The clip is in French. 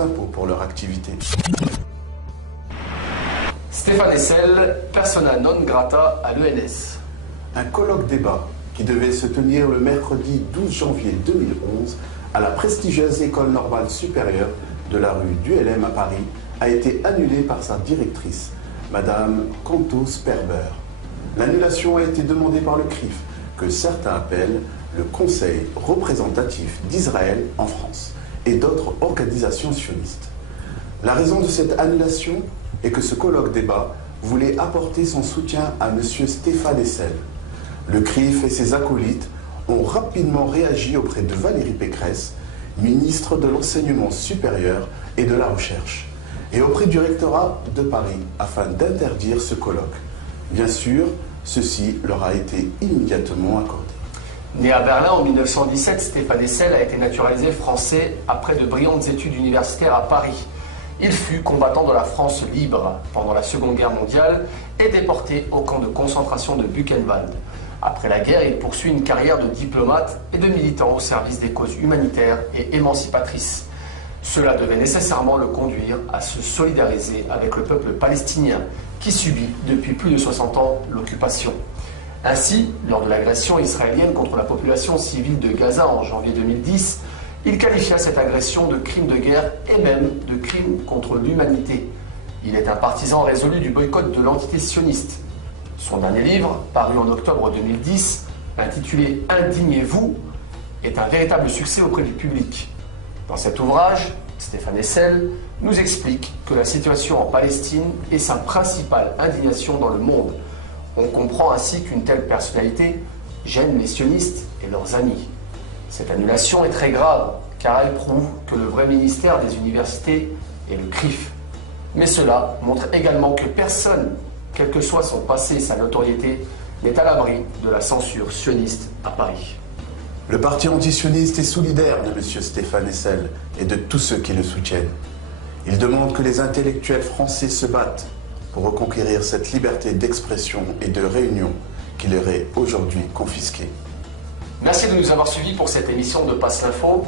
impôts pour leur activité. Stéphane Hessel, persona non grata à l'ENS. Un colloque-débat qui devait se tenir le mercredi 12 janvier 2011 à la prestigieuse École normale supérieure de la rue d'ULM à Paris a été annulé par sa directrice, Madame Cantos-Perber. L'annulation a été demandée par le CRIF, que certains appellent le Conseil représentatif d'Israël en France, et d'autres organisations sionistes. La raison de cette annulation est que ce colloque-débat voulait apporter son soutien à M. Stéphane Hessel. Le CRIF et ses acolytes ont rapidement réagi auprès de Valérie Pécresse, ministre de l'Enseignement supérieur et de la Recherche, et auprès du rectorat de Paris afin d'interdire ce colloque. Bien sûr, ceci leur a été immédiatement accordé. Né à Berlin en 1917, Stéphane Hessel a été naturalisé français après de brillantes études universitaires à Paris. Il fut combattant de la France libre pendant la Seconde Guerre mondiale et déporté au camp de concentration de Buchenwald. Après la guerre, il poursuit une carrière de diplomate et de militant au service des causes humanitaires et émancipatrices. Cela devait nécessairement le conduire à se solidariser avec le peuple palestinien qui subit depuis plus de 60 ans l'occupation. Ainsi, lors de l'agression israélienne contre la population civile de Gaza en janvier 2010, il qualifia cette agression de crime de guerre et même de crime contre l'humanité. Il est un partisan résolu du boycott de l'entité sioniste. Son dernier livre, paru en octobre 2010, intitulé « Indignez-vous », est un véritable succès auprès du public. Dans cet ouvrage, Stéphane Hessel nous explique que la situation en Palestine est sa principale indignation dans le monde. On comprend ainsi qu'une telle personnalité gêne les sionistes et leurs amis. Cette annulation est très grave, car elle prouve que le vrai ministère des universités est le CRIF. Mais cela montre également que personne, quel que soit son passé et sa notoriété, n'est à l'abri de la censure sioniste à Paris. Le parti antisioniste est solidaire de M. Stéphane Hessel et de tous ceux qui le soutiennent. Il demande que les intellectuels français se battent pour reconquérir cette liberté d'expression et de réunion qui leur est aujourd'hui confisquée. Merci de nous avoir suivis pour cette émission de Passe l'Info.